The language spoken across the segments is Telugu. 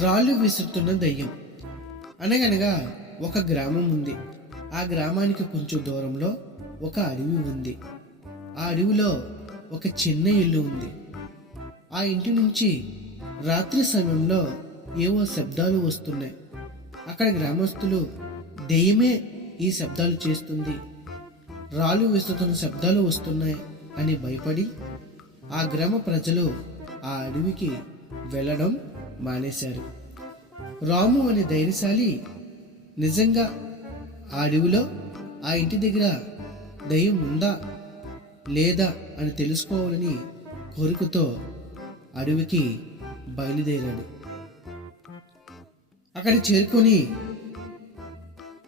రాళ్ళు విసురుతున్న దయ్యం. అనగనగా ఒక గ్రామం ఉంది. ఆ గ్రామానికి కొంచెం దూరంలో ఒక అడవి ఉంది. ఆ అడవిలో ఒక చిన్న ఇల్లు ఉంది. ఆ ఇంటి నుంచి రాత్రి సమయంలో ఏవో శబ్దాలు వస్తున్నాయి. అక్కడ గ్రామస్తులు దెయ్యమే ఈ శబ్దాలు చేస్తుంది. రాళ్ళు విసురుతున్న శబ్దాలు వస్తున్నాయి అని భయపడి ఆ గ్రామ ప్రజలు ఆ అడవికి వెళ్ళడం మానేశారు. రాము అనే ధైర్యశాలి నిజంగా ఆ అడవిలో ఆ ఇంటి దగ్గర దయ్యం ఉందా లేదా అని తెలుసుకోవాలని కోరికతో అడవికి బయలుదేరాడు. అక్కడ చేరుకొని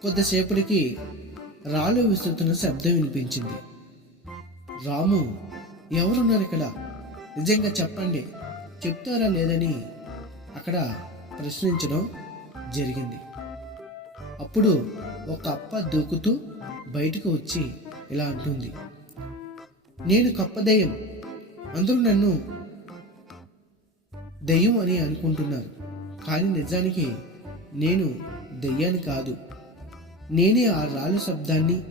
కొద్దిసేపటికి రాళ్ళు విసురుతున్న శబ్దం వినిపించింది. రాము ఎవరున్నారు ఇక్కడ? నిజంగా చెప్పండి. చెప్తారా లేదని అక్కడ ప్రశ్నించడం జరిగింది. అప్పుడు ఒక అప్ప దూకుతూ బయటకు వచ్చి ఇలా అంటుంది నేను కప్ప దయ్యం. అందరూ నన్ను దయ్యం అని అనుకుంటున్నారు. కానీ నిజానికి నేను దయ్యాన్ని కాదు. నేనే ఆ రాళ్ళు శబ్దాన్ని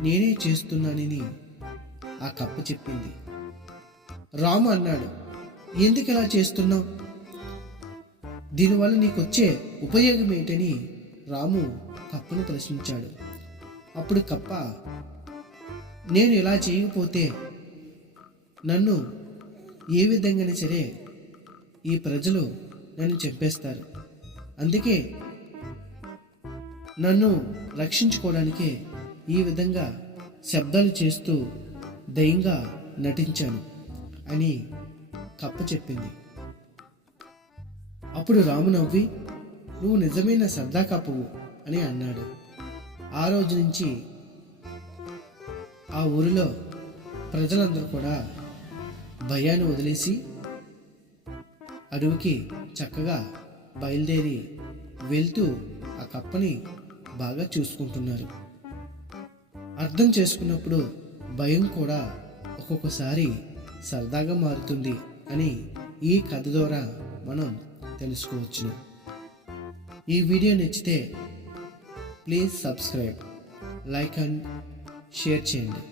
నేనే చేస్తున్నానని ఆ కప్ప చెప్పింది. రాము అన్నాడు ఎందుకు ఇలా చేస్తున్నావు? దీనివల్ల నీకు వచ్చే ఉపయోగం ఏంటని రాము కప్పను ప్రశ్నించాడు. అప్పుడు కప్ప నేను ఇలా చేయకపోతే నన్ను ఏ విధంగానే సరే ఈ ప్రజలు నన్ను చంపేస్తారు. అందుకే నన్ను రక్షించుకోవడానికే ఈ విధంగా శబ్దాలు చేస్తూ దయంగా నటించాను అని కప్ప చెప్పింది. అప్పుడు రాము నవ్వి నువ్వు నిజమైన సరదా కప్పవు అని అన్నాడు. ఆ రోజు నుంచి ఆ ఊరిలో ప్రజలందరూ కూడా భయాన్ని వదిలేసి అడవికి చక్కగా బయలుదేరి వెళ్తూ ఆ కప్పని బాగా చూసుకుంటున్నారు. అర్థం చేసుకున్నప్పుడు భయం కూడా ఒక్కొక్కసారి సరదాగా మారుతుంది అని ఈ కథ ద్వారా మనం తెలుసుకోవచ్చును? ఈ వీడియో నచ్చితే please subscribe like and share చేయండి.